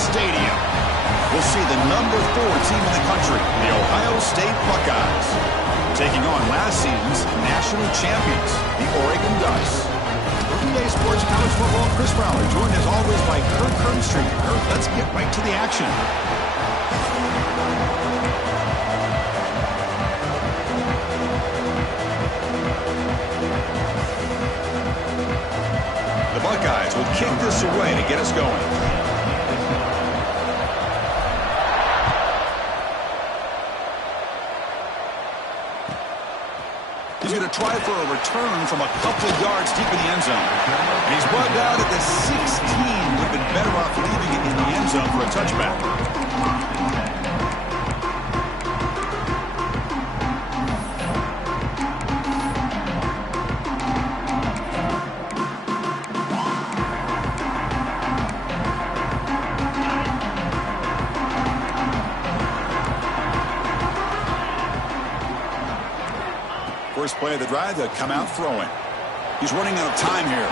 Stadium. We'll see the number 4 team in the country, the Ohio State Buckeyes, taking on last season's national champions, the Oregon Ducks. EA Sports College Football, Chris Fowler, joined as always by Kirk Herbstreit. Kirk, let's get right to the action. The Buckeyes will kick this away to get us going. He's going to try for a return from a couple of yards deep in the end zone. And he's brought down at the 16. Would have been better off leaving it in the end zone for a touchback. First play of the drive, they'll come out throwing. He's running out of time here.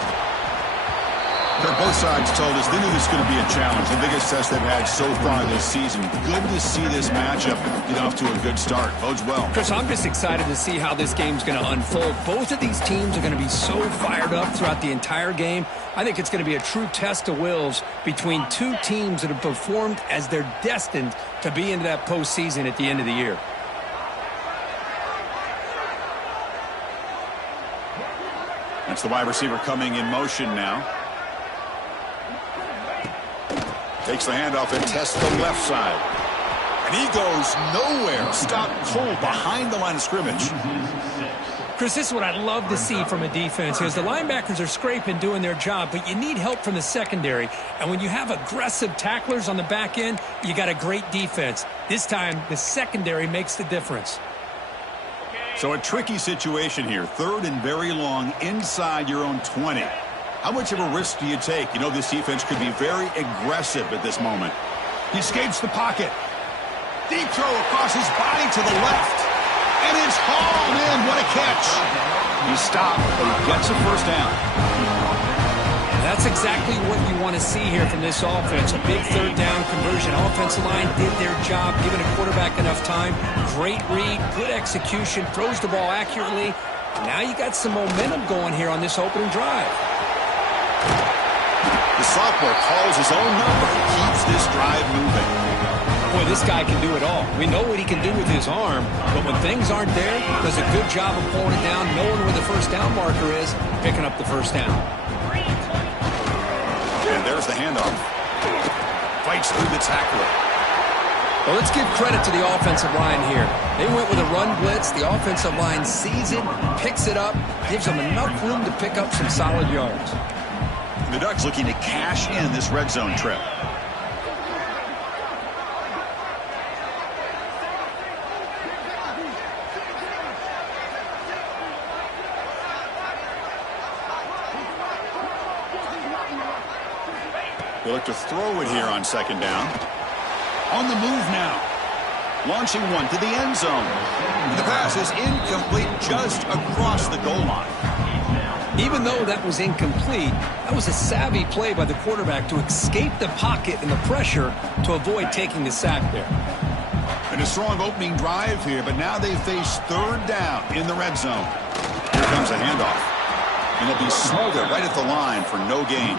Both sides told us they knew this was going to be a challenge, the biggest test they've had so far this season. Good to see this matchup get off to a good start. Bodes well. Chris, I'm just excited to see how this game's going to unfold. Both of these teams are going to be so fired up throughout the entire game. I think it's going to be a true test of wills between two teams that have performed as they're destined to be into that postseason at the end of the year. That's the wide receiver coming in motion now. Takes the handoff and tests the left side. And he goes nowhere. Stop cold behind the line of scrimmage. Chris, this is what I love to see from a defense. Is the linebackers are scraping, doing their job, but you need help from the secondary. And when you have aggressive tacklers on the back end, you got a great defense. This time, the secondary makes the difference. So a tricky situation here. 3rd and very long inside your own 20. How much of a risk do you take? You know this defense could be very aggressive at this moment. He escapes the pocket. Deep throw across his body to the left. And it's hauled in. What a catch. He stopped, but he gets a first down. That's exactly what you want to see here from this offense. A big 3rd down conversion. Offensive line did their job, giving a quarterback enough time. Great read, good execution, throws the ball accurately. Now you got some momentum going here on this opening drive. The sophomore calls his own number and keeps this drive moving. Boy, this guy can do it all. We know what he can do with his arm, but when things aren't there, does a good job of pulling it down, knowing where the first down marker is, picking up the first down. And there's the handoff. Fights through the tackler. Well, let's give credit to the offensive line here. They went with a run blitz. The offensive line sees it, picks it up, gives them enough room to pick up some solid yards. The Ducks looking to cash in this red zone trip. They look to throw it here on 2nd down. On the move now. Launching one to the end zone. The pass is incomplete just across the goal line. Even though that was incomplete, that was a savvy play by the quarterback to escape the pocket and the pressure to avoid taking the sack there. And a strong opening drive here, but now they face 3rd down in the red zone. Here comes a handoff. And they'll be smothered right at the line for no gain.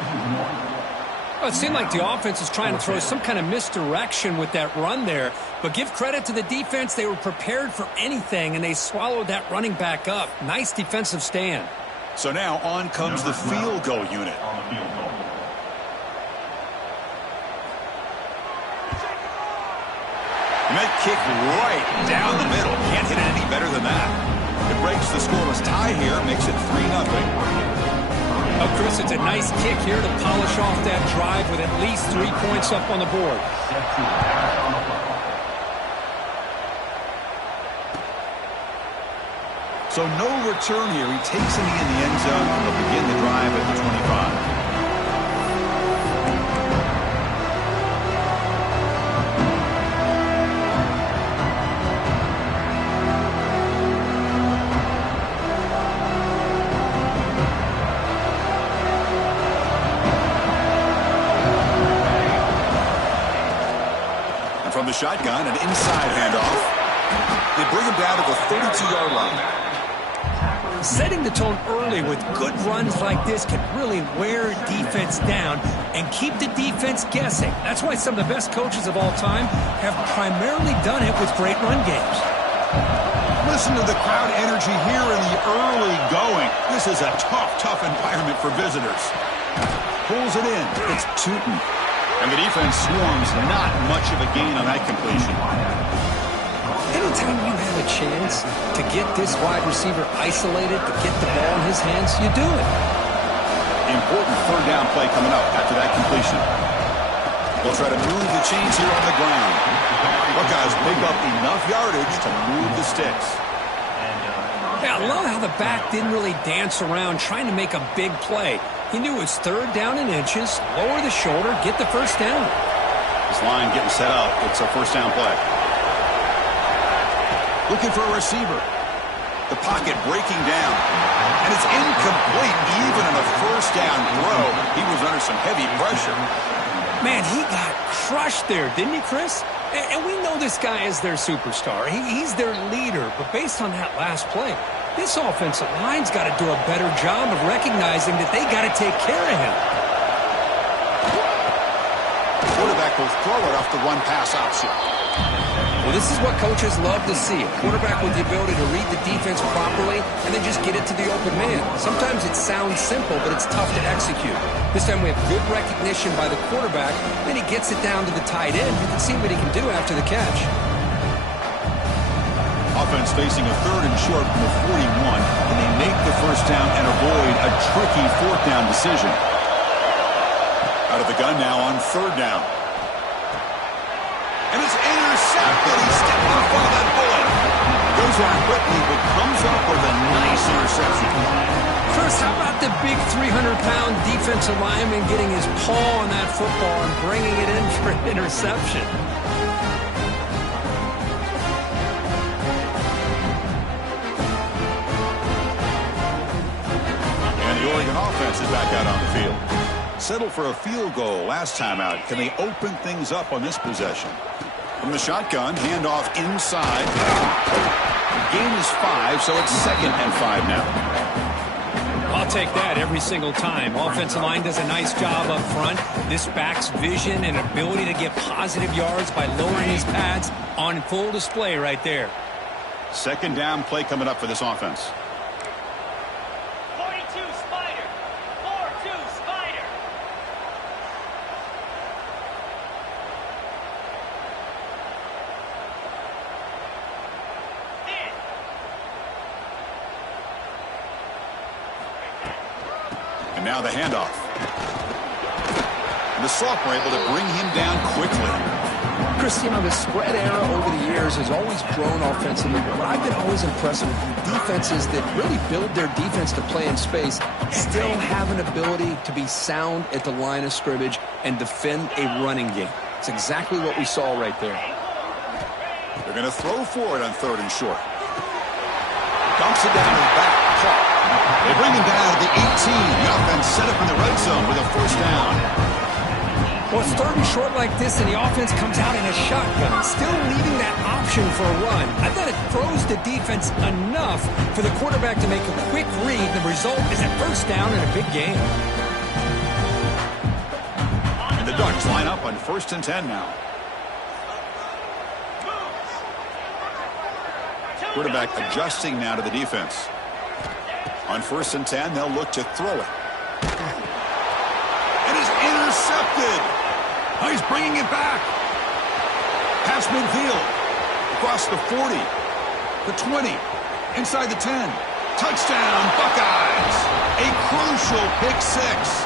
Well, it seemed like the offense was trying to throw some kind of misdirection with that run there. But give credit to the defense. They were prepared for anything, and they swallowed that running back up. Nice defensive stand. So now on comes the field goal unit. And that kick right down the middle. Can't hit it any better than that. It breaks the scoreless tie here, makes it 3-0. Oh, Chris, it's a nice kick here to polish off that drive with at least 3 points up on the board. So no return here. He takes it in the end zone and will begin the drive at the 25. From the shotgun, an inside handoff. They bring him down to the 32-yard line. Setting the tone early with good runs like this can really wear defense down and keep the defense guessing. That's why some of the best coaches of all time have primarily done it with great run games. Listen to the crowd energy here in the early going. This is a tough environment for visitors. Pulls it in. It's Tootin. And the defense swarms. Not much of a gain on that completion. Anytime you have a chance to get this wide receiver isolated, to get the ball in his hands, you do it. Important third down play coming up after that completion. They'll try to move the chains here on the ground. Buckeyes pick up enough yardage to move the sticks. Yeah, I love how the back didn't really dance around trying to make a big play. He knew it was third down in inches, lower the shoulder, get the first down. This line getting set up. It's a first down play. Looking for a receiver. The pocket breaking down. And it's incomplete even in a first down throw. He was under some heavy pressure. Man, he got crushed there, didn't he, Chris? And we know this guy is their superstar. He's their leader. But based on that last play, this offensive line's got to do a better job of recognizing that they got to take care of him. The quarterback will throw it off the run-pass option. Well, this is what coaches love to see. A quarterback with the ability to read the defense properly and then just get it to the open man. Sometimes it sounds simple, but it's tough to execute. This time we have good recognition by the quarterback. Then he gets it down to the tight end. You can see what he can do after the catch. Offense facing a third and short from the 41, and they make the first down and avoid a tricky fourth down decision. Out of the gun now on third down. And it's intercepted. He stepped in front of that bullet. Goes out quickly, but comes up with a nice interception. Chris, how about the big 300-pound defensive lineman getting his paw on that football and bringing it in for an interception? And the Oregon offense is back out on the field. Settled for a field goal last time out. Can they open things up on this possession? From the shotgun, handoff inside. Gain is 5, so it's 2nd and 5 now. I'll take that every single time. Offensive line does a nice job up front. This back's vision and ability to get positive yards by lowering his pads on full display right there. Second down play coming up for this offense. 42 Spider. 4-2 Spider. And now the handoff. And the sophomore able to bring him down quickly. Chris, you know, the spread era over the years has always grown offensively, but I've been always impressed with defenses that really build their defense to play in space, still have an ability to be sound at the line of scrimmage and defend a running game. It's exactly what we saw right there. They're going to throw for it on third and short. Dumps it down his back. Caught. They bring him down to the 18. The offense set up in the red zone with a first down. Well, it's third and short like this, and the offense comes out in a shotgun, still leaving that option for a run. I thought it throws the defense enough for the quarterback to make a quick read. The result is a first down in a big game. And the Ducks line up on 1st and 10 now. Quarterback adjusting now to the defense. On 1st and 10, they'll look to throw it. It is intercepted. Oh, he's bringing it back. Past midfield. Across the 40. The 20. Inside the 10. Touchdown, Buckeyes. A crucial pick six.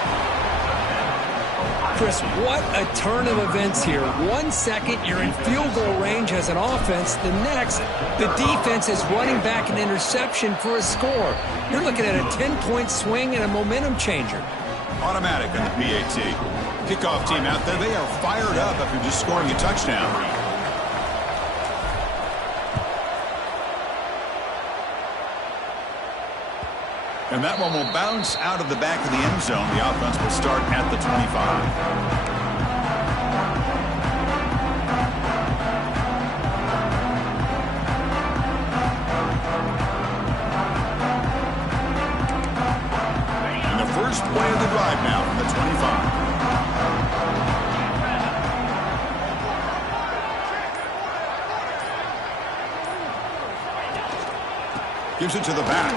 Chris, what a turn of events here. 1 second, you're in field goal range as an offense. The next, the defense is running back an interception for a score. You're looking at a 10-point swing and a momentum changer. Automatic on the PAT. Kickoff team out there. They are fired up after just scoring a touchdown. And that one will bounce out of the back of the end zone. The offense will start at the 25. Gives it to the back.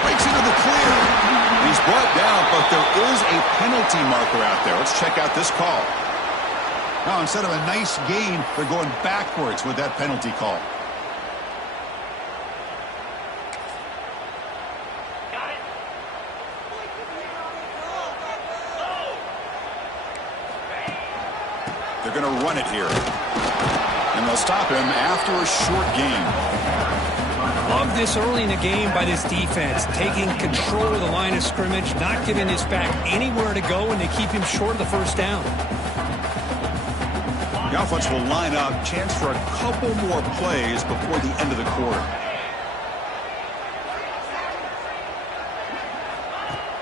Breaks into the clear. He's brought down, but there is a penalty marker out there. Let's check out this call. Now, instead of a nice gain, they're going backwards with that penalty call. Got it. They're going to run it here. And they'll stop him after a short game. Love this early in the game by this defense, taking control of the line of scrimmage, not giving this back anywhere to go, and they keep him short of the first down. The offense will line up, chance for a couple more plays before the end of the quarter.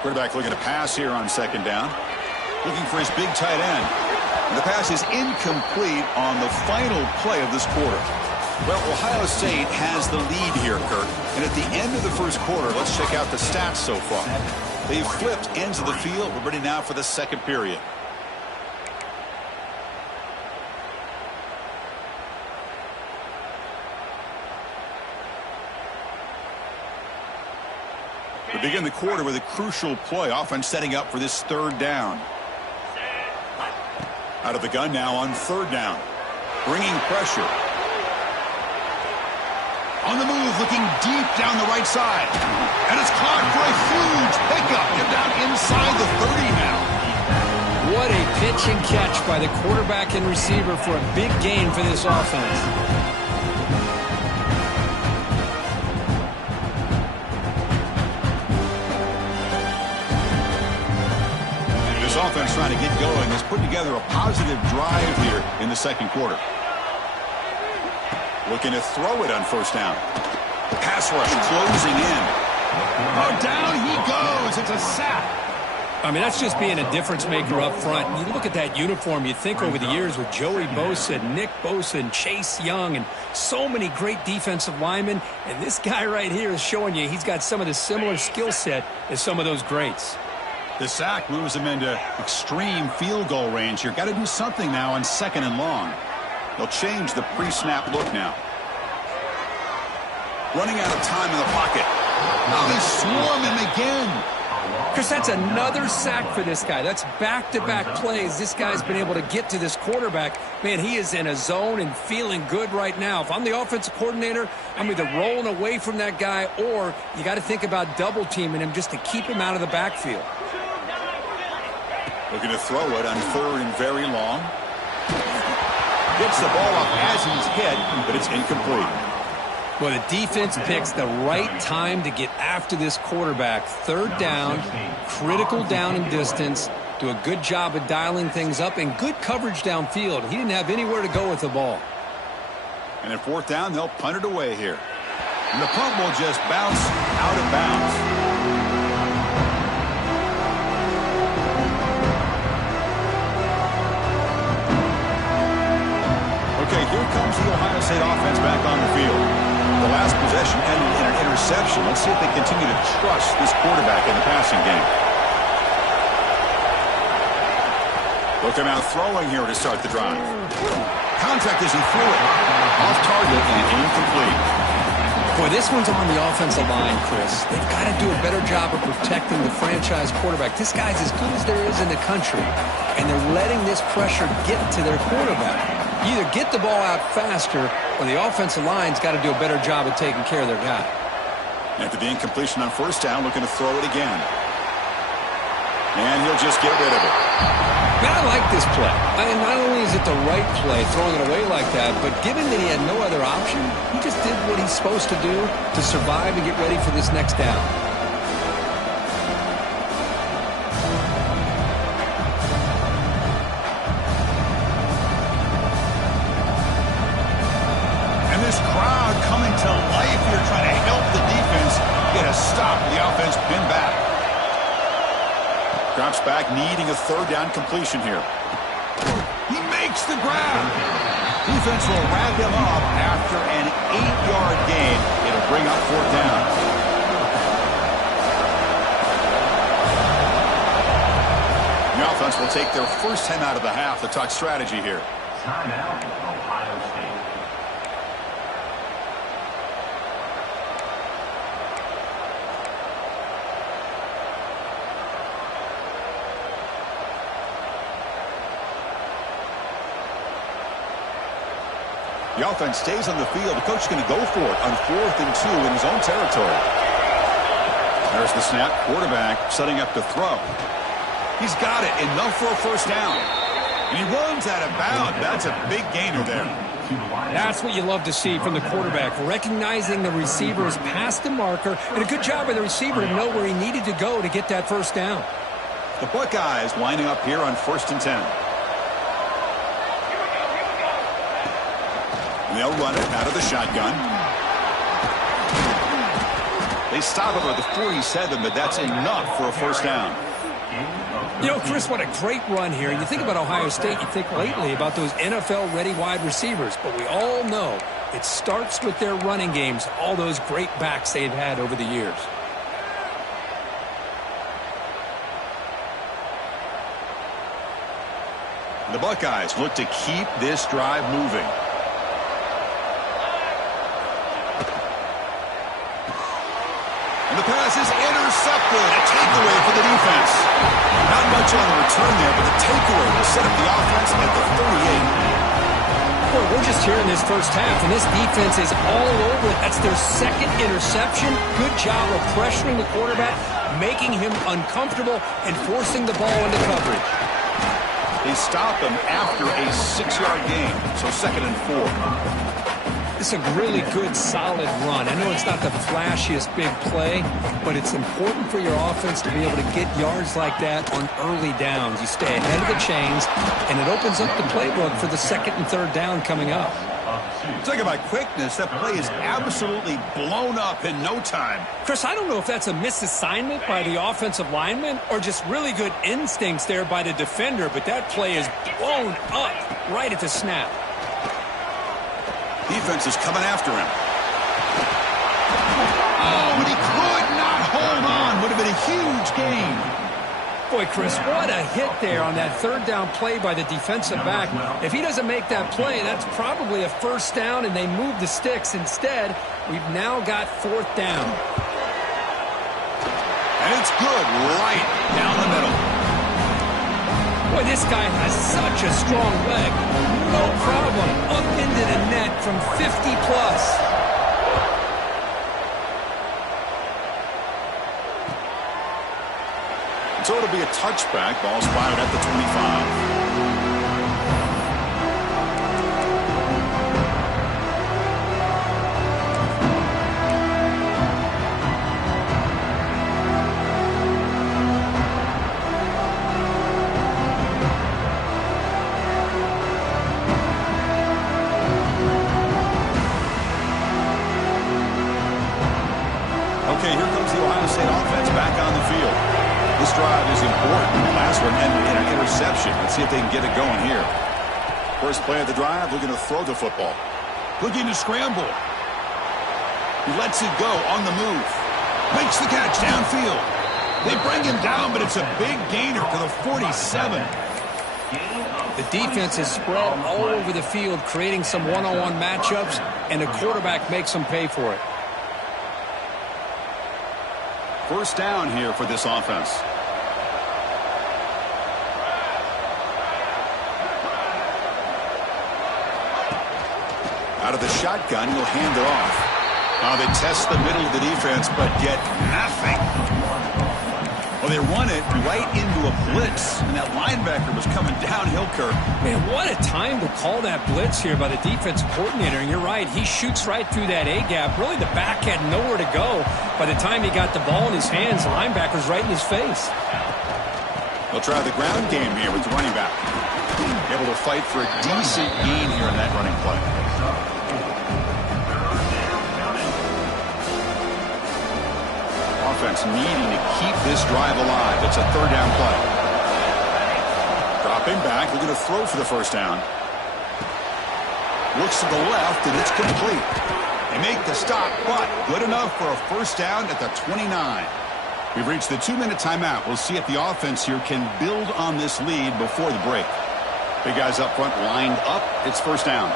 Quarterback looking to pass here on second down. Looking for his big tight end. And the pass is incomplete on the final play of this quarter. Well, Ohio State has the lead here, Kirk. And at the end of the first quarter, let's check out the stats so far. They've flipped ends of the field. We're ready now for the second period. We begin the quarter with a crucial play. Offense setting up for this third down. Out of the gun now on third down. Bringing pressure. On the move, looking deep down the right side. And it's caught for a huge pickup. Get down inside the 30 now. What a pitch and catch by the quarterback and receiver for a big gain for this offense. This offense trying to get going is putting together a positive drive here in the second quarter. Looking to throw it on first down. Pass rush closing in. Oh, down he goes. It's a sack. I mean, that's just being a difference maker up front. You look at that uniform, you think over the years with Joey Bosa, Nick Bosa, and Chase Young, and so many great defensive linemen. And this guy right here is showing you he's got some of the similar skill set as some of those greats. The sack moves him into extreme field goal range here. Got to do something now on second and long. They'll change the pre-snap look now. Running out of time in the pocket. Now they swarm him again. Chris, that's another sack for this guy. That's back-to-back plays. This guy's been able to get to this quarterback. Man, he is in a zone and feeling good right now. If I'm the offensive coordinator, I'm either rolling away from that guy or you got to think about double-teaming him just to keep him out of the backfield. Looking to throw it on third and very long. Gets the ball up as he's hit, but it's incomplete. Well, the defense picks the right time to get after this quarterback. Third down, critical down and distance. Do a good job of dialing things up and good coverage downfield. He didn't have anywhere to go with the ball. And at fourth down, they'll punt it away here. And the punt will just bounce out of bounds. Okay, here comes the Ohio State offense back on the field. The last possession ended in an interception. Let's see if they continue to trust this quarterback in the passing game. Look him out throwing here to start the drive. Contact as he threw it. Off target and incomplete. Boy, this one's on the offensive line, Chris. They've got to do a better job of protecting the franchise quarterback. This guy's as good as there is in the country, and they're letting this pressure get to their quarterback. You either get the ball out faster or the offensive line's got to do a better job of taking care of their guy. After the incompletion on first down, looking to throw it again. And he'll just get rid of it. Man, I like this play. I mean, not only is it the right play, throwing it away like that, but given that he had no other option, he just did what he's supposed to do to survive and get ready for this next down. Crowd coming to life here, trying to help the defense get a stop. The offense pinned back. Drops back, needing a third down completion here. He makes the grab. Defense will wrap him up after an 8-yard gain. It'll bring up fourth down. The offense will take their first time out of the half to talk strategy here. Timeout, Ohio State. The offense stays on the field. The coach is going to go for it on 4th and 2 in his own territory. There's the snap. Quarterback setting up to throw. He's got it. Enough for a first down. And he runs out of bounds. That's a big gainer there. That's what you love to see from the quarterback, recognizing the receiver is past the marker, and a good job by the receiver to know where he needed to go to get that first down. The Buckeyes lining up here on 1st and 10. And they'll run it out of the shotgun. They stop it at the 47, but that's enough for a first down. You know, Chris, what a great run here. And you think about Ohio State, you think lately about those NFL-ready wide receivers. But we all know it starts with their running games, all those great backs they've had over the years. The Buckeyes look to keep this drive moving. And the pass is intercepted. A takeaway for the defense. Not much on the return there, but the takeaway will set up the offense at the 38. Boy, we're just here in this first half, and this defense is all over it. That's their second interception. Good job of pressuring the quarterback, making him uncomfortable, and forcing the ball into coverage. They stop him after a 6-yard gain, so 2nd and 4. It's a really good, solid run. I know it's not the flashiest big play, but it's important for your offense to be able to get yards like that on early downs. You stay ahead of the chains, and it opens up the playbook for the 2nd and 3rd down coming up. Talk about quickness. That play is absolutely blown up in no time. Chris, I don't know if that's a misassignment by the offensive lineman or just really good instincts there by the defender, but that play is blown up right at the snap. Defense is coming after him. Oh, but he could not hold on. Would have been a huge gain. Boy, Chris, what a hit there on that 3rd down play by the defensive back. If he doesn't make that play, that's probably a first down, and they move the sticks. Instead, we've now got 4th down. And it's good right down the middle. Boy, this guy has such a strong leg. No problem. Up into the net from 50+. So it'll be a touchback. Ball spotted at the 25. Okay, here comes the Ohio State offense back on the field. This drive is important. The last one ended in an interception. Let's see if they can get it going here. First play of the drive, looking to throw the football. Looking to scramble. He lets it go on the move. Makes the catch downfield. They bring him down, but it's a big gainer to the 47. The defense is spread all over the field, creating some one-on-one matchups, and the quarterback makes them pay for it. First down here for this offense. Out of the shotgun, he'll hand it off. They test the middle of the defense, but get nothing. Well, they run it right into a blitz, and that linebacker was coming downhill, Kirk. Man, what a time to call that blitz here by the defensive coordinator. And you're right, he shoots right through that A-gap. Really, the back had nowhere to go. By the time he got the ball in his hands, the linebacker's right in his face. They'll try the ground game here with the running back. Able to fight for a decent gain here in that running play. Offense needing to keep this drive alive. It's a 3rd down play. Dropping back, looking to throw for the first down. Looks to the left, and it's complete. They make the stop, but good enough for a first down at the 29. We've reached the 2-minute timeout. We'll see if the offense here can build on this lead before the break. Big guys up front lined up. It's first down.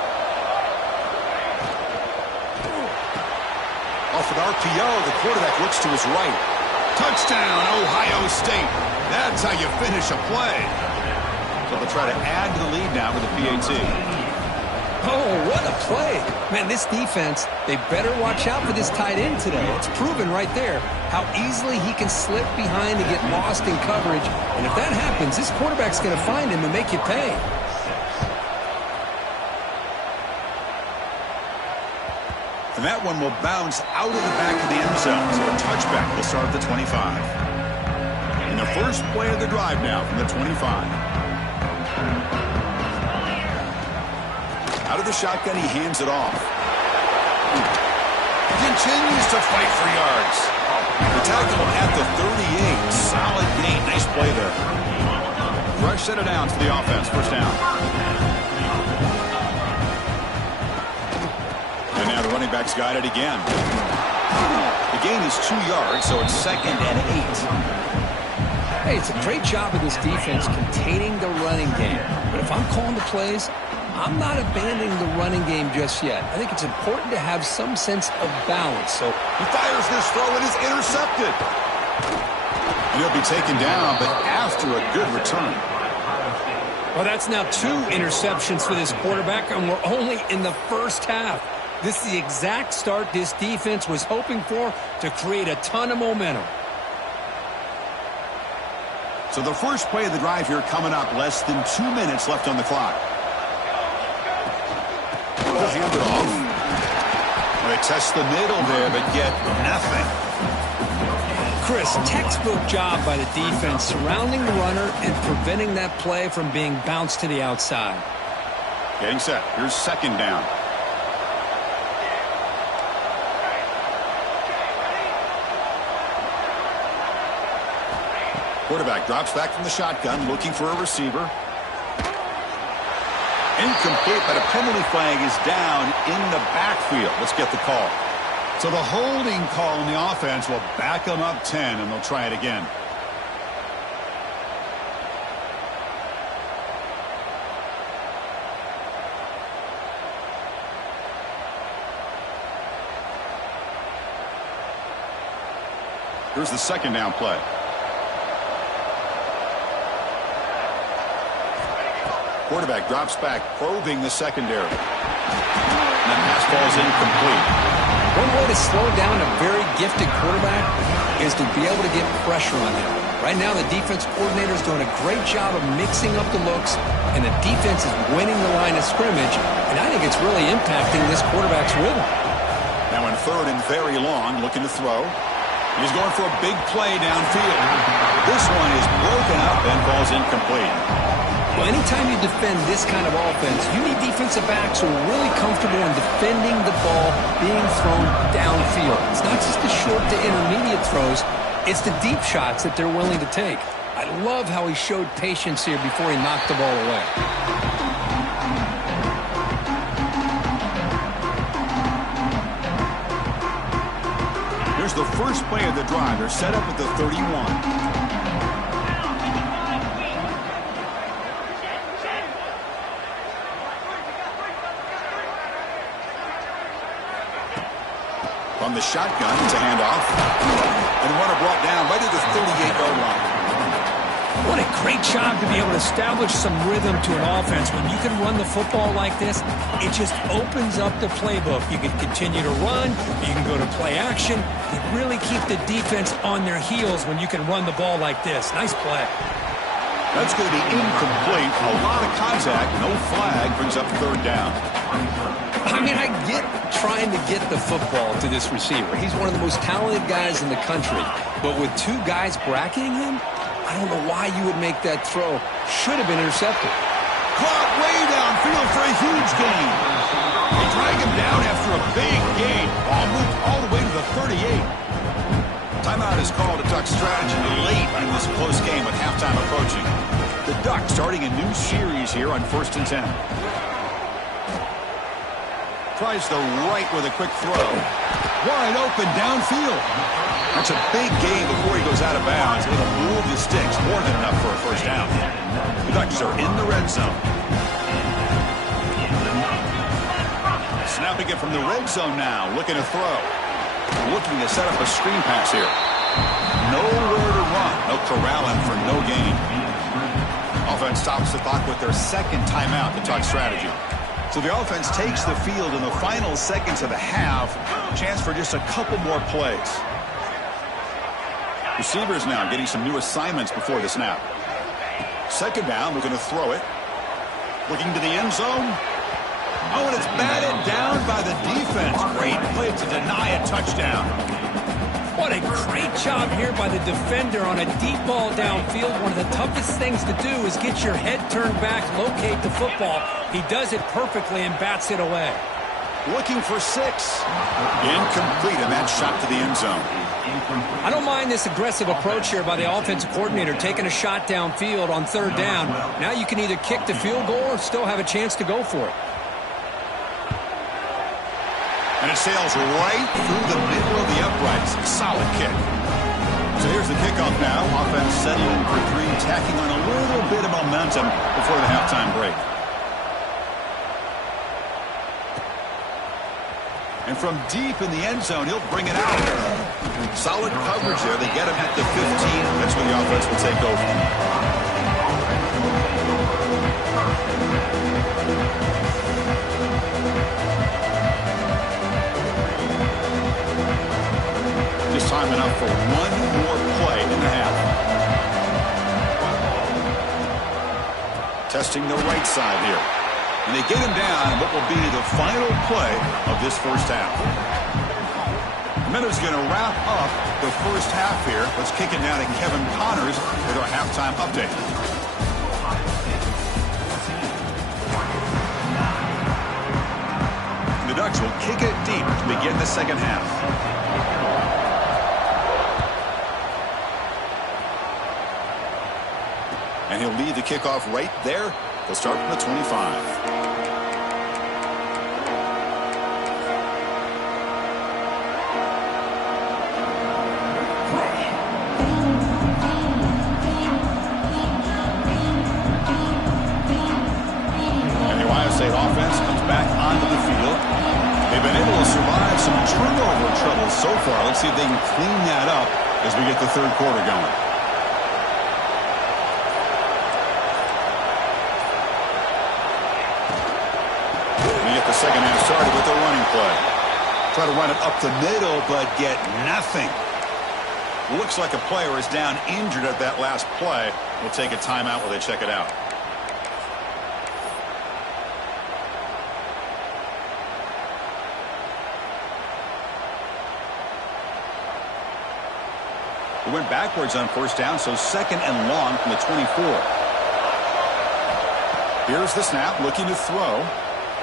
Off an RPO, the quarterback looks to his right. Touchdown, Ohio State. That's how you finish a play. So they'll try to add to the lead now with the PAT. Oh, what a play. Man, this defense, they better watch out for this tight end today. It's proven right there how easily he can slip behind and get lost in coverage. And if that happens, this quarterback's going to find him and make you pay. And that one will bounce out of the back of the end zone. So a touchback will start at the 25. And the first play of the drive now from the 25. Out of the shotgun, he hands it off. Continues to fight for yards. The tackle at the 38. Solid gain. Nice play there. Fresh set of downs for the offense. First down. And now the running back's got it again. The gain is 2 yards, so it's 2nd and 8. Hey, it's a great job of this defense containing the running game. But if I'm calling the plays, I'm not abandoning the running game just yet. I think it's important to have some sense of balance. So he fires this throw and is intercepted. And he'll be taken down, but after a good return. Well, that's now 2 interceptions for this quarterback, and we're only in the first half. This is the exact start this defense was hoping for to create a ton of momentum. So the first play of the drive here coming up, less than 2 minutes left on the clock. They'll hand it off. They test the middle there, but get nothing. Chris, textbook job by the defense surrounding the runner and preventing that play from being bounced to the outside. Getting set. Here's 2nd down. Quarterback drops back from the shotgun, looking for a receiver. Incomplete, but a penalty flag is down in the backfield. Let's get the call. So the holding call in the offense will back them up 10, and they'll try it again. Here's the 2nd down play. Quarterback drops back, probing the secondary. And that pass falls incomplete. One way to slow down a very gifted quarterback is to be able to get pressure on him. Right now, the defense coordinator is doing a great job of mixing up the looks, and the defense is winning the line of scrimmage, and I think it's really impacting this quarterback's rhythm. Now in 3rd and very long, looking to throw. He's going for a big play downfield. This one is broken up and falls incomplete. Well, anytime you defend this kind of offense, you need defensive backs who are really comfortable in defending the ball being thrown downfield. It's not just the short to intermediate throws, it's the deep shots that they're willing to take. I love how he showed patience here before he knocked the ball away. Here's the first play of the drive. They're set up at the 31. On the shotgun, it's a handoff. And runner brought down right at the 38-yard line. What a great job to be able to establish some rhythm to an offense. When you can run the football like this, it just opens up the playbook. You can continue to run. You can go to play action. You really keep the defense on their heels when you can run the ball like this. Nice play. That's going to be incomplete. A lot of contact. No flag. Brings up 3rd down. I mean, I get trying to get the football to this receiver. He's one of the most talented guys in the country. But with 2 guys bracketing him, I don't know why you would make that throw. Should have been intercepted. Caught way downfield for a huge gain. They drag him down after a big gain. Ball moved all the way to the 38. Timeout is called to Duck strategy late in this close game with halftime approaching. The Ducks starting a new series here on 1st and 10. Tries the right with a quick throw. Wide open downfield. That's a big gain before he goes out of bounds. It'll move the sticks. More than enough for a first down. The Ducks are in the red zone. Snapping it from the red zone now. Looking to throw. Looking to set up a screen pass here. Nowhere to run. No corralling for no gain. Offense stops the clock with their 2nd timeout to talk strategy. So the offense takes the field in the final seconds of the half. Chance for just a couple more plays. Receivers now getting some new assignments before the snap. Second down, we're going to throw it. Looking to the end zone. Oh, and it's batted down by the defense. Great play to deny a touchdown. What a great job here by the defender on a deep ball downfield. One of the toughest things to do is get your head turned back, locate the football. He does it perfectly and bats it away. Looking for 6. Incomplete, and that shot to the end zone. I don't mind this aggressive approach here by the offensive coordinator, taking a shot downfield on third down. Now you can either kick the field goal or still have a chance to go for it. And it sails right through the middle of the uprights. Solid kick. So here's the kickoff now. Offense settling for 3, tacking on a little bit of momentum before the halftime break. And from deep in the end zone, he'll bring it out. Solid coverage there. They get him at the 15. That's where the offense will take over. Just time enough for one more play in the half. Testing the right side here. And they get him down what will be the final play of this first half. The Minnows going to wrap up the first half here. Let's kick it down to Kevin Connors with our halftime update. The Ducks will kick it deep to begin the second half. And he'll lead the kickoff right there. He'll start from the 25. State offense comes back onto the field. They've been able to survive some turnover trouble so far. Let's see if they can clean that up as we get the third quarter going. We get the second half started with a running play. Try to run it up the middle, but get nothing. Looks like a player is down injured at that last play. We'll take a timeout while they check it out. It went backwards on first down, so second and long from the 24. Here's the snap, looking to throw.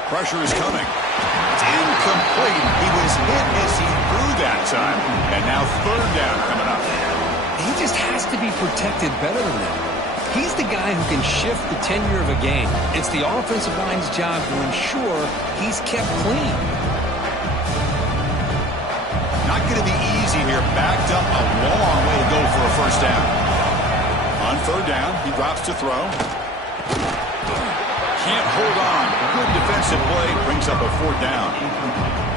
Pressure is coming. It's incomplete. He was hit as he threw that time. And now third down coming up. He just has to be protected better than that. He's the guy who can shift the tenure of a game. It's the offensive line's job to ensure he's kept clean. Not going to be easy here. Backed up a long way to go for a first down. On third down, he drops to throw. Can't hold on. Good defensive play. Brings up a fourth down.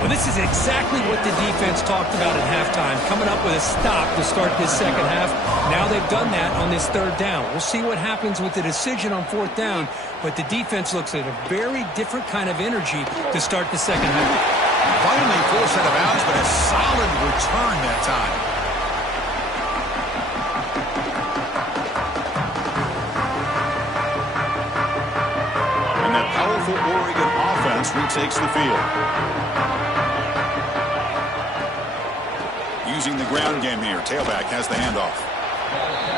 Well, this is exactly what the defense talked about at halftime. Coming up with a stop to start this second half. Now they've done that on this third down. We'll see what happens with the decision on fourth down. But the defense looks at a very different kind of energy to start the second half. Finally forced out of bounds, but a solid return that time. And that powerful Oregon offense retakes the field. Using the ground game here. Tailback has the handoff.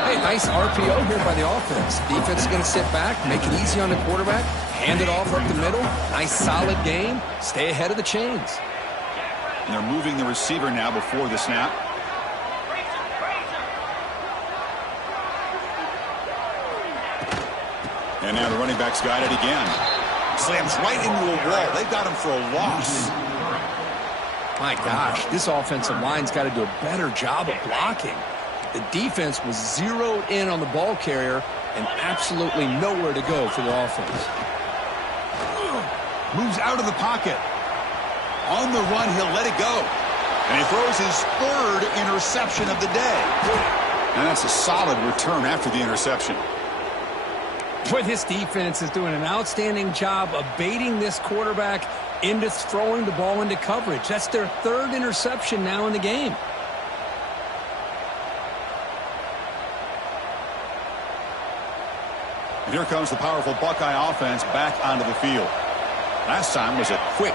Hey, nice RPO here by the offense. Defense is going to sit back, make it easy on the quarterback, hand it off up the middle. Nice solid game. Stay ahead of the chains. And they're moving the receiver now before the snap. And now the running back's got it again. Slams right into a wall. They've got him for a loss. My gosh, this offensive line's got to do a better job of blocking. The defense was zeroed in on the ball carrier and absolutely nowhere to go for the offense. Moves out of the pocket. On the run, he'll let it go. And he throws his third interception of the day. And that's a solid return after the interception. Boy, this defense is doing an outstanding job of baiting this quarterback into throwing the ball into coverage. That's their third interception now in the game. And here comes the powerful Buckeye offense back onto the field. Last time was a quick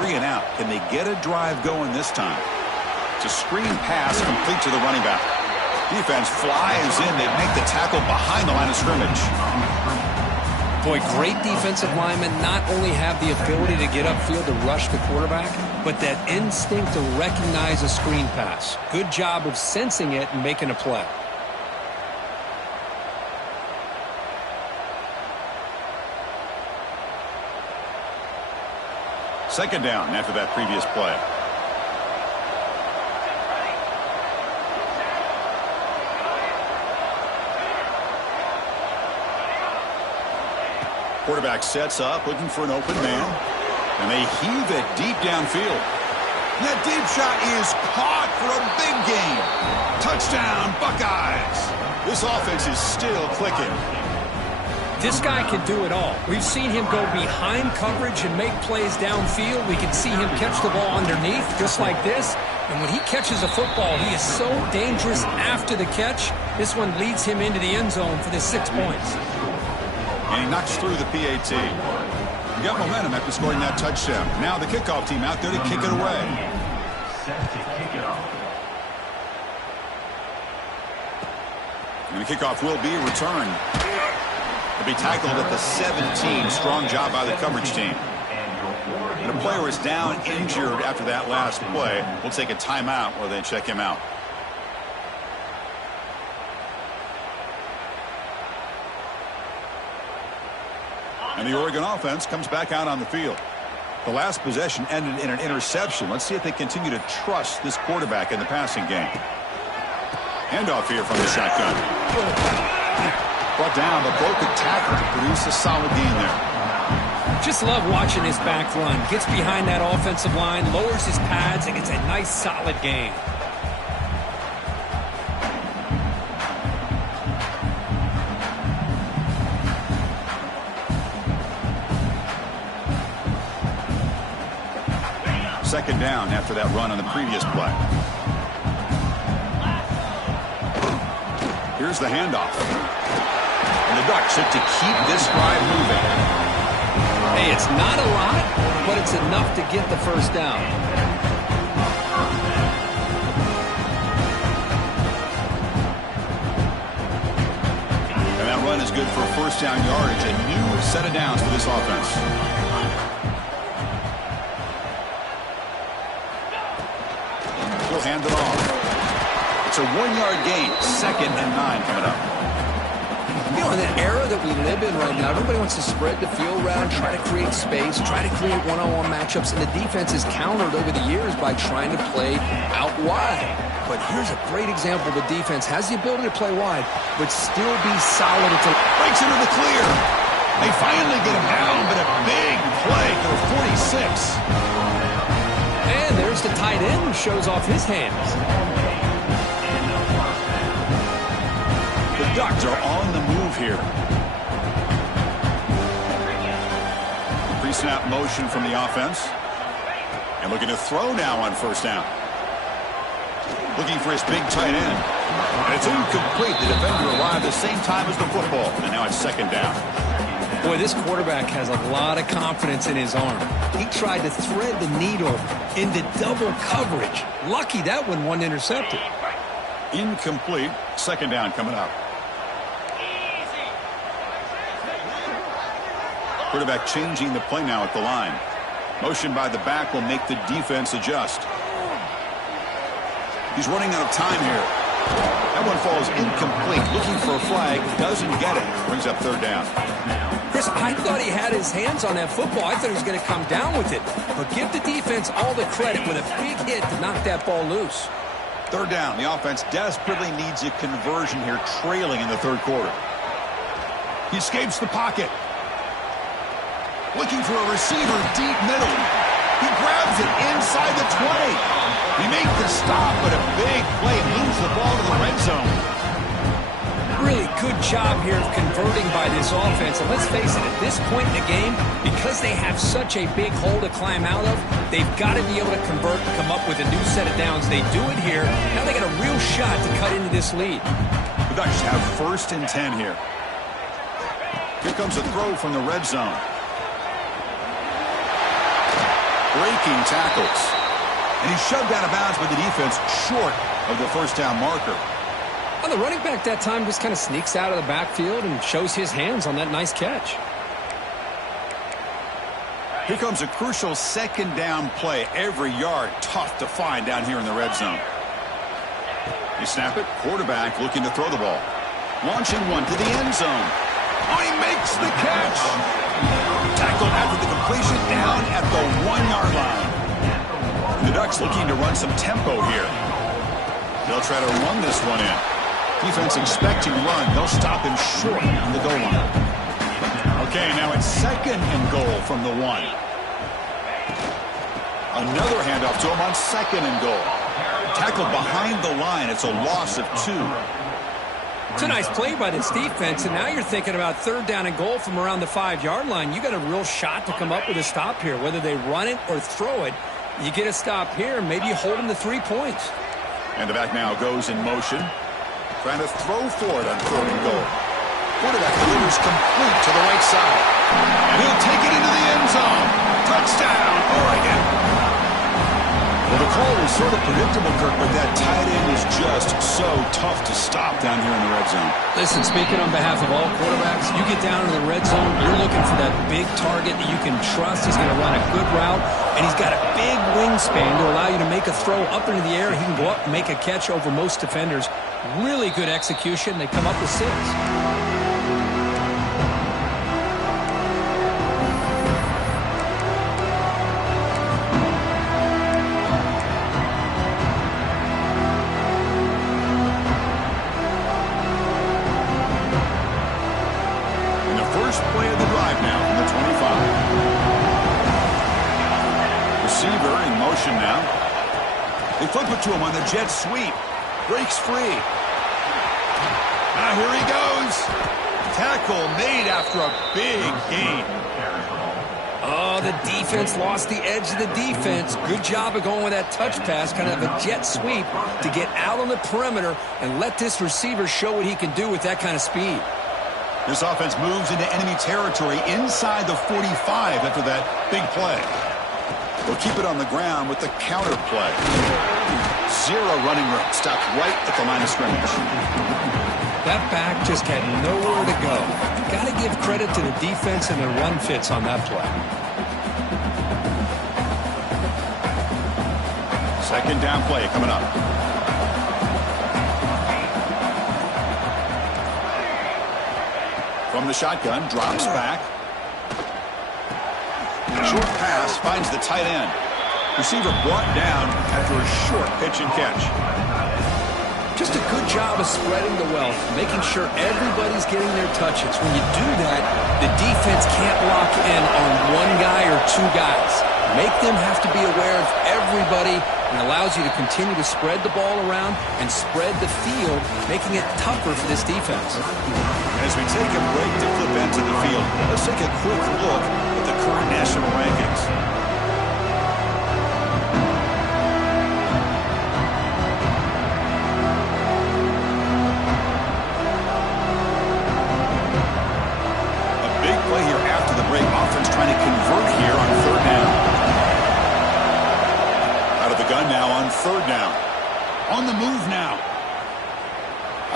3-and-out. Can they get a drive going this time? It's a screen pass complete to the running back. Defense flies in. They make the tackle behind the line of scrimmage. Boy, great defensive linemen not only have the ability to get upfield to rush the quarterback, but that instinct to recognize a screen pass. Good job of sensing it and making a play. Second down after that previous play. Quarterback sets up, looking for an open man. And they heave it deep downfield. And that deep shot is caught for a big gain. Touchdown, Buckeyes. This offense is still clicking. This guy can do it all. We've seen him go behind coverage and make plays downfield. We can see him catch the ball underneath, just like this. And when he catches a football, he is so dangerous after the catch. This one leads him into the end zone for the 6 points. And he knocks through the PAT. He got momentum after scoring that touchdown. Now the kickoff team out there to kick it away. And the kickoff will be returned. He'll be tackled at the 17. Strong job by the coverage team. And a player is down injured after that last play. We'll take a timeout while they check him out. And the Oregon offense comes back out on the field. The last possession ended in an interception. Let's see if they continue to trust this quarterback in the passing game. Handoff here from the shotgun. Brought down, but broke the tackle to produce a solid gain there. Just love watching his back run. Gets behind that offensive line, lowers his pads, and gets a nice solid gain. Second down after that run on the previous play. Here's the handoff. And the Ducks look to keep this drive moving. Hey, it's not a lot, but it's enough to get the first down. And that run is good for first down yardage. A new set of downs for this offense. He'll hand it off. It's a 1-yard gain. 2nd and 9 coming up. You know, in the era that we live in right now, everybody wants to spread the field around, try to create space, try to create one-on-one matchups, and the defense is countered over the years by trying to play out wide. But here's a great example. The defense has the ability to play wide, but still be solid. Breaks into the clear. They finally get him down, but a big play for 46. And there's the tight end who shows off his hands. The Ducks are on the move here. Pre-snap motion from the offense. And looking to throw now on first down. Looking for his big tight end. And it's incomplete. The defender arrived the same time as the football. And now it's second down. Boy, this quarterback has a lot of confidence in his arm. He tried to thread the needle into double coverage. Lucky that one wasn't intercepted. Incomplete. Second down coming up. Quarterback changing the play now at the line. Motion by the back will make the defense adjust. He's running out of time here. That one falls incomplete. Looking for a flag. Doesn't get it. Brings up third down. Chris, I thought he had his hands on that football. I thought he was going to come down with it. But give the defense all the credit with a big hit to knock that ball loose. Third down. The offense desperately needs a conversion here, trailing in the third quarter. He escapes the pocket. Looking for a receiver deep middle. He grabs it inside the 20. He makes the stop, but a big play moves the ball to the red zone. Really good job here of converting by this offense. And let's face it, at this point in the game, because they have such a big hole to climb out of, they've got to be able to convert and come up with a new set of downs. They do it here. Now they got a real shot to cut into this lead. The Ducks have 1st and 10 here. Here comes a throw from the red zone. Breaking tackles. And he's shoved out of bounds with the defense short of the first down marker. Well, the running back that time just kind of sneaks out of the backfield and shows his hands on that nice catch. Here comes a crucial 2nd down play. Every yard tough to find down here in the red zone. You snap it. Quarterback looking to throw the ball. Launching one to the end zone. Oh, he makes the catch. Tackled after the completion down at the 1-yard line. The Ducks looking to run some tempo here. They'll try to run this one in. Defense expecting run. They'll stop him short on the goal line. Okay, now it's 2nd and goal from the 1. Another handoff to him on 2nd and goal. Tackled behind the line. It's a loss of 2. It's a nice play by this defense, and now you're thinking about 3rd down and goal from around the 5-yard line. You got a real shot to come up with a stop here. Whether they run it or throw it, you get a stop here, maybe you hold them to 3 points. And the back now goes in motion. Trying to throw for it on 3rd and goal. Quarterback delivers complete to the right side. And he'll take it into the end zone. Touchdown, Oregon. Well, the call was sort of predictable, Kirk, but that tight end is just so tough to stop down here in the red zone. Listen, speaking on behalf of all quarterbacks, you get down in the red zone, you're looking for that big target that you can trust. He's going to run a good route, and he's got a big wingspan to allow you to make a throw up into the air. He can go up and make a catch over most defenders. Really good execution. They come up with 6. Play of the drive now from the 25. Receiver in motion now. They flip it to him on the jet sweep. Breaks free. Now here he goes. Tackle made after a big gain. Oh, the defense lost the edge of the defense. Good job of going with that touch pass, kind of a jet sweep to get out on the perimeter and let this receiver show what he can do with that kind of speed. This offense moves into enemy territory inside the 45 after that big play. They'll keep it on the ground with the counter play. 0 running room. Stopped right at the line of scrimmage. That back just had nowhere to go. Got to give credit to the defense and their run fits on that play. 2nd down play coming up. From the shotgun, drops back. Short pass finds the tight end. Receiver brought down after a short pitch and catch. Just a good job of spreading the wealth, making sure everybody's getting their touches. When you do that, the defense can't lock in on 1 guy or 2 guys. Make them have to be aware of everybody, and allows you to continue to spread the ball around and spread the field, making it tougher for this defense. As we take a break to flip into the field, let's take a quick look at the current national rankings. A big play here after the break. Offense trying to convert here on 3rd down. Out of the gun now on 3rd down. On the move now.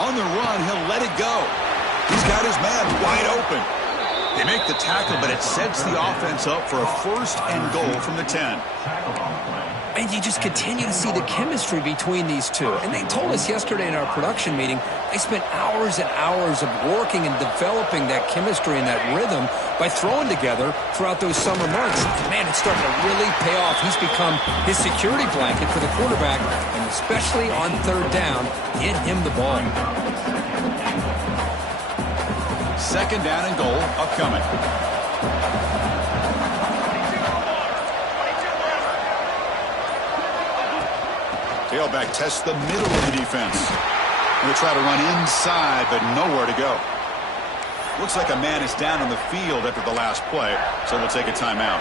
On the run, he'll let it go. He's got his man wide open. They make the tackle, but it sets the offense up for a 1st and goal from the 10. And you just continue to see the chemistry between these two. And they told us yesterday in our production meeting, they spent hours and hours of working and developing that chemistry and that rhythm by throwing together throughout those summer months. Man, it's starting to really pay off. He's become his security blanket for the quarterback, and especially on 3rd down, get him the ball. 2nd down and goal upcoming. Tailback tests the middle of the defense. They try to run inside, but nowhere to go. Looks like a man is down on the field after the last play, so we'll take a timeout.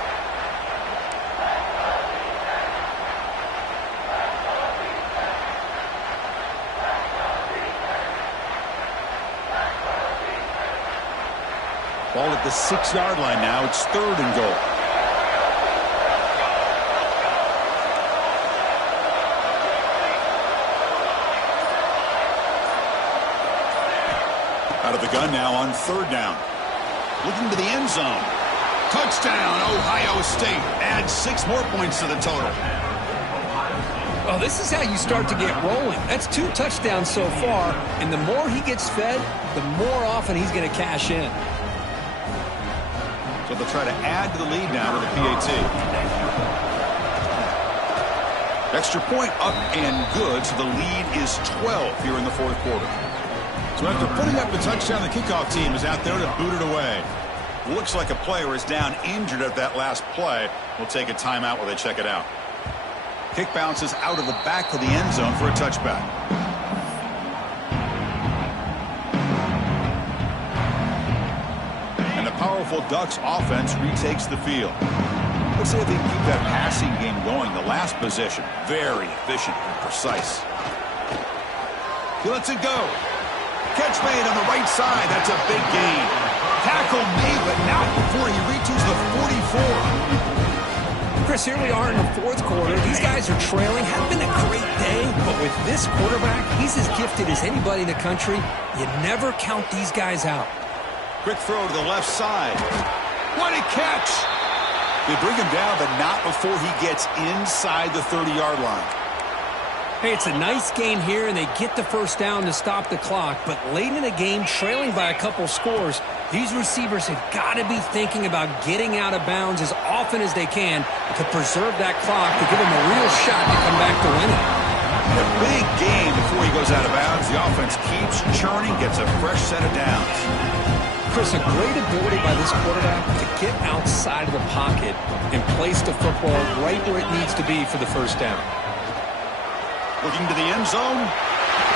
Ball at the 6-yard line now. It's 3rd and goal. Out of the gun now on 3rd down. Looking to the end zone. Touchdown, Ohio State. Add 6 more points to the total. Well, this is how you start to get rolling. That's 2 touchdowns so far, and the more he gets fed, the more often he's going to cash in. So they'll try to add to the lead now to the PAT. Extra point up and good, so the lead is 12 here in the 4th quarter. So after putting up the touchdown, the kickoff team is out there to boot it away. Looks like a player is down injured at that last play. We'll take a timeout while they check it out. Kick bounces out of the back of the end zone for a touchback. And the powerful Ducks offense retakes the field. Let's see if they can keep that passing game going. The last possession, very efficient and precise. He lets it go. Catch made on the right side. That's a big gain. Tackle made, but not before he reaches the 44. Chris, here we are in the 4th quarter. These guys are trailing. Had been a great day, but with this quarterback, he's as gifted as anybody in the country. You never count these guys out. Quick throw to the left side. What a catch! They bring him down, but not before he gets inside the 30-yard line. Hey, it's a nice game here, and they get the 1st down to stop the clock. But late in the game, trailing by a couple scores, these receivers have got to be thinking about getting out of bounds as often as they can to preserve that clock to give them a real shot to come back to winning. A big game before he goes out of bounds. The offense keeps churning, gets a fresh set of downs. Chris, a great ability by this quarterback to get outside of the pocket and place the football right where it needs to be for the 1st down. Looking to the end zone.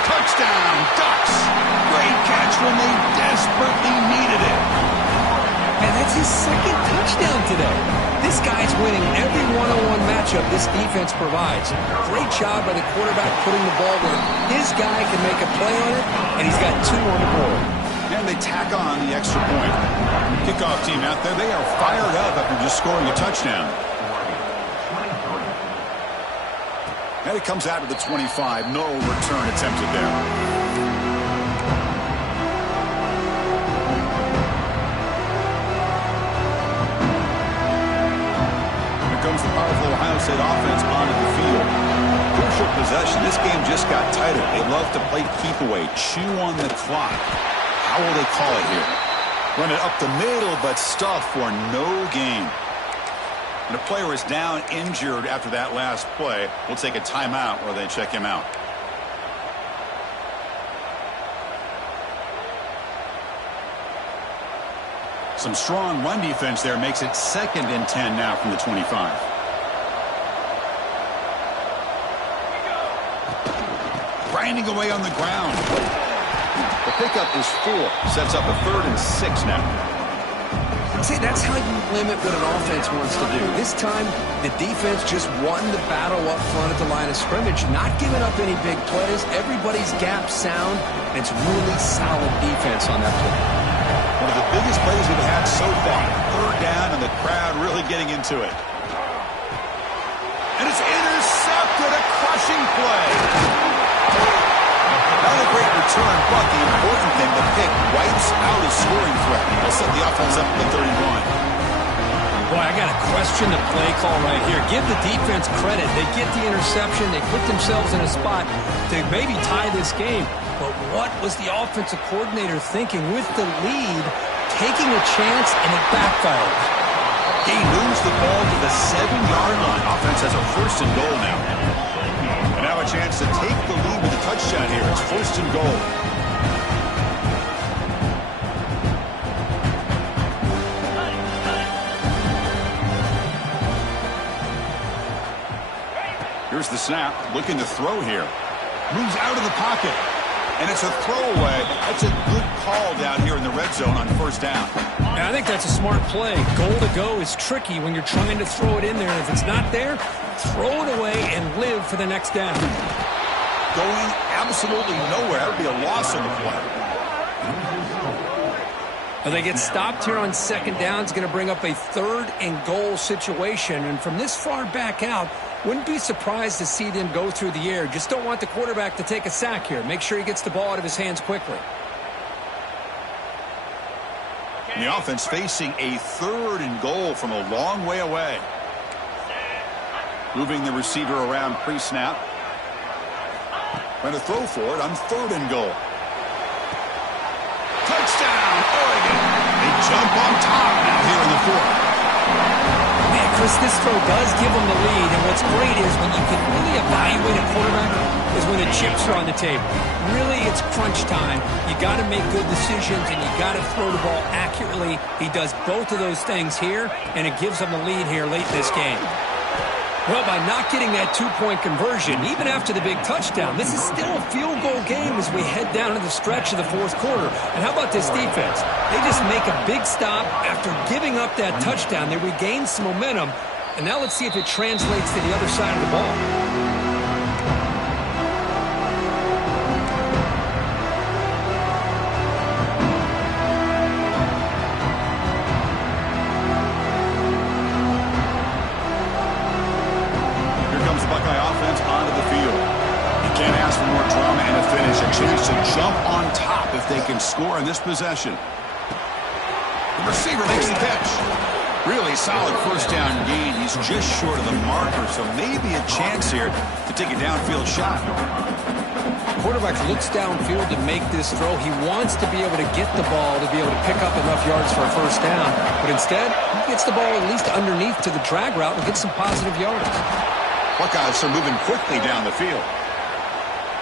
Touchdown, Ducks. Great catch when they desperately needed it. And that's his 2nd touchdown today. This guy's winning every one-on-one matchup this defense provides. Great job by the quarterback putting the ball where his guy can make a play on it, and he's got 2 on the board. And they tack on the extra point. Kickoff team out there, they are fired up after just scoring a touchdown. And it comes out to the 25. No return attempted there. Here comes the powerful Ohio State offense onto the field. Crucial possession. This game just got tighter. They love to play keep away, chew on the clock. How will they call it here? Run it up the middle, but stuff for no gain. And the player is down injured after that last play. We'll take a timeout while they check him out. Some strong run defense there makes it 2nd and 10 now from the 25. Grinding away on the ground. The pickup is 4. Sets up a 3rd and 6 now. See, that's how you limit what an offense wants to do. This time, the defense just won the battle up front at the line of scrimmage, not giving up any big plays. Everybody's gap sound, and it's really solid defense on that play. One of the biggest plays we've had so far. 3rd down, and the crowd really getting into it. And it's intercepted, a crushing play. Not a great return, but the important thing, the pick wipes out a scoring threat. They'll set the offense up at the 31. Boy, I got to question the play call right here. Give the defense credit. They get the interception. They put themselves in a spot to maybe tie this game. But what was the offensive coordinator thinking with the lead, taking a chance, and it backfired? They lose the ball to the 7-yard line. Offense has a 1st and goal now. And now a chance to take the lead with a touchdown here. It's 1st and goal. Here's the snap. Looking to throw here. Moves out of the pocket. And it's a throwaway. That's a good call down here in the red zone on first down. Yeah, I think that's a smart play. Goal to go is tricky when you're trying to throw it in there. And if it's not there, throw it away and live for the next down. Going absolutely nowhere. That would be a loss on the play. Well, they get stopped here on second down. It's going to bring up a 3rd and goal situation. And from this far back out, wouldn't be surprised to see them go through the air. Just don't want the quarterback to take a sack here. Make sure he gets the ball out of his hands quickly. And the offense facing a 3rd and goal from a long way away. Moving the receiver around pre-snap. Trying to throw for it on 3rd and goal. Touchdown, Oregon. They jump on top now here in the 4th. Man, Chris, this throw does give them the lead. And what's great is when you can really evaluate a quarterback is when the chips are on the table. Really, it's crunch time. You got to make good decisions, and you got to throw the ball accurately. He does both of those things here, and it gives them the lead here late in this game. Well, by not getting that 2-point conversion, even after the big touchdown, this is still a field goal game as we head down to the stretch of the 4th quarter. And how about this defense? They just make a big stop after giving up that touchdown. They regain some momentum. And now let's see if it translates to the other side of the ball. Jump on top if they can score in this possession. The receiver makes the catch. Really solid first down gain. He's just short of the marker, so maybe a chance here to take a downfield shot. Quarterback looks downfield to make this throw. He wants to be able to get the ball to be able to pick up enough yards for a first down. But instead, he gets the ball at least underneath to the drag route and gets some positive yards. Buckeyes are moving quickly down the field.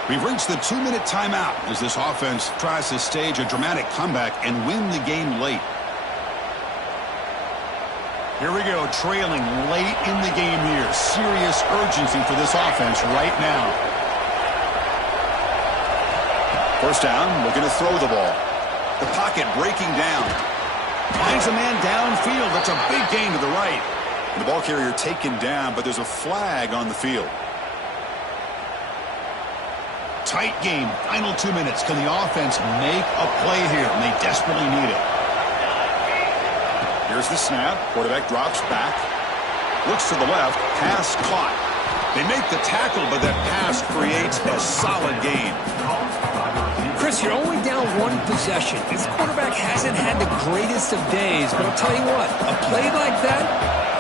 We've reached the 2-minute timeout as this offense tries to stage a dramatic comeback and win the game late. Here we go, trailing late in the game here. Serious urgency for this offense right now. First down, looking to throw the ball. The pocket breaking down. Finds a man downfield. That's a big gain to the right. The ball carrier taken down, but there's a flag on the field. Tight game, final 2 minutes. Can the offense make a play here? And they desperately need it. Here's the snap. Quarterback drops back. Looks to the left. Pass caught. They make the tackle, but that pass creates a solid gain. Chris, you're only down 1 possession. This quarterback hasn't had the greatest of days, but I'll tell you what, a play like that,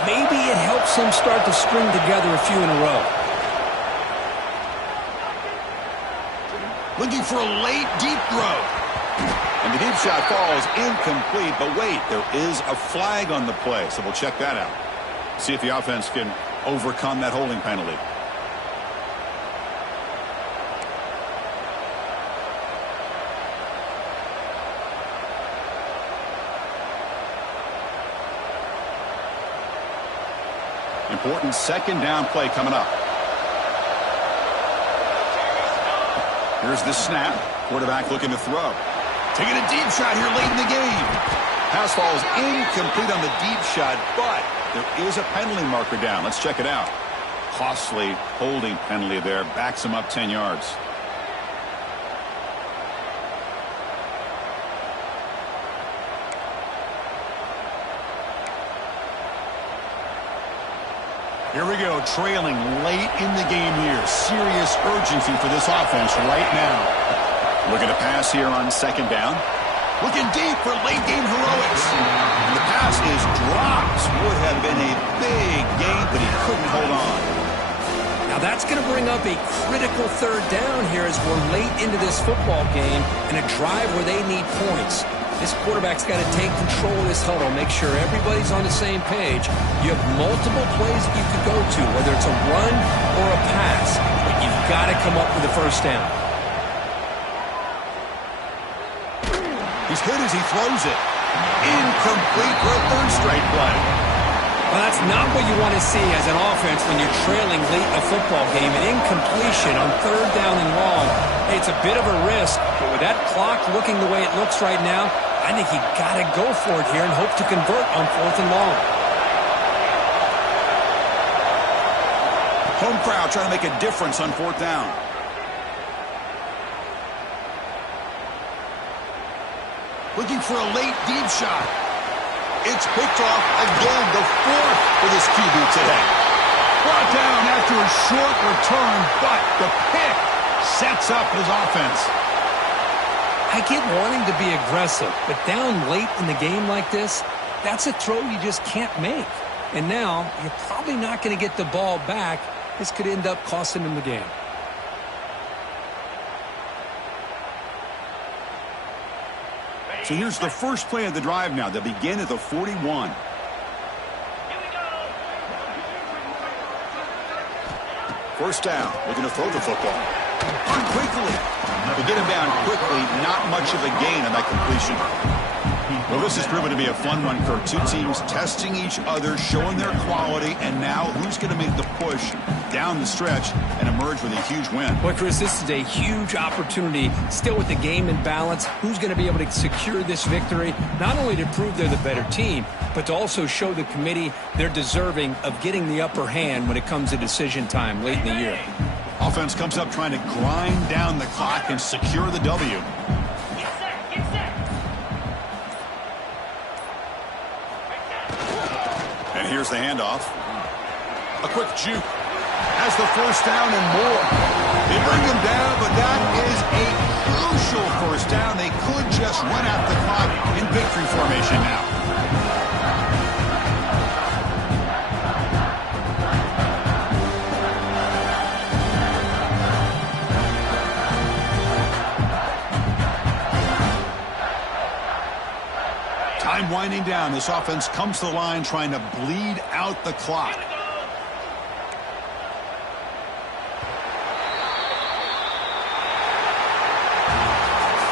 maybe it helps him start to string together a few in a row. Looking for a late deep throw. And the deep shot falls incomplete. But wait, there is a flag on the play. So we'll check that out. See if the offense can overcome that holding penalty. Important second down play coming up. Here's the snap. Quarterback looking to throw. Taking a deep shot here late in the game. Pass falls incomplete on the deep shot, but there is a penalty marker down. Let's check it out. Costly holding penalty there. Backs him up 10 yards. Here we go, trailing late in the game here. Serious urgency for this offense right now. Looking to pass here on second down. Looking deep for late game heroics. And the pass is dropped. Would have been a big gain, but he couldn't hold on. Now that's going to bring up a critical third down here as we're late into this football game and a drive where they need points. This quarterback's got to take control of this huddle, make sure everybody's on the same page. You have multiple plays that you could go to, whether it's a run or a pass, but you've got to come up with a first down. He's hit as he throws it. Incomplete for a third straight play. Well, that's not what you want to see as an offense when you're trailing late in a football game. An incompletion on third down and long. Hey, it's a bit of a risk, but with that clock looking the way it looks right now, I think you got to go for it here and hope to convert on fourth and long. Home crowd trying to make a difference on fourth down. Looking for a late deep shot. It's picked off again, the fourth for this QB today. Brought down after a short return, but the pick sets up his offense. I get wanting to be aggressive, but down late in the game like this, that's a throw you just can't make. And now, you're probably not going to get the ball back. This could end up costing him the game. So here's the first play of the drive now. They begin at the 41. Here we go. First down, looking to throw the football. On quickly. To get him down quickly, not much of a gain on that completion. Well, this has proven to be a fun one, Kirk. Two teams testing each other, showing their quality, and now who's going to make the push down the stretch and emerge with a huge win? Well, Chris, this is a huge opportunity, still with the game in balance. Who's going to be able to secure this victory, not only to prove they're the better team, but to also show the committee they're deserving of getting the upper hand when it comes to decision time late in the year. Offense comes up trying to grind down the clock and secure the W. Get set. Get set. And here's the handoff. A quick juke. Has the first down and more. They bring him down, but that is a crucial first down. They could just run out the clock in victory formation now. Time winding down. This offense comes to the line trying to bleed out the clock.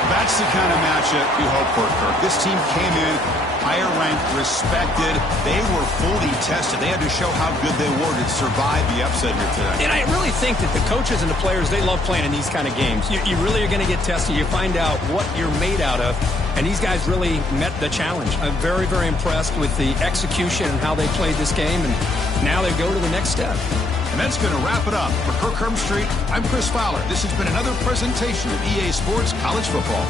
That's the kind of matchup you hope for, Kirk. This team came in higher ranked, respected. They were fully tested. They had to show how good they were to survive the upset here today. And I really think that the coaches and the players, they love playing in these kind of games. You really are going to get tested. You find out what you're made out of. And these guys really met the challenge. I'm very, very impressed with the execution and how they played this game. And now they go to the next step. And that's going to wrap it up. For Kirk Herbstreit, I'm Chris Fowler. This has been another presentation of EA Sports College Football.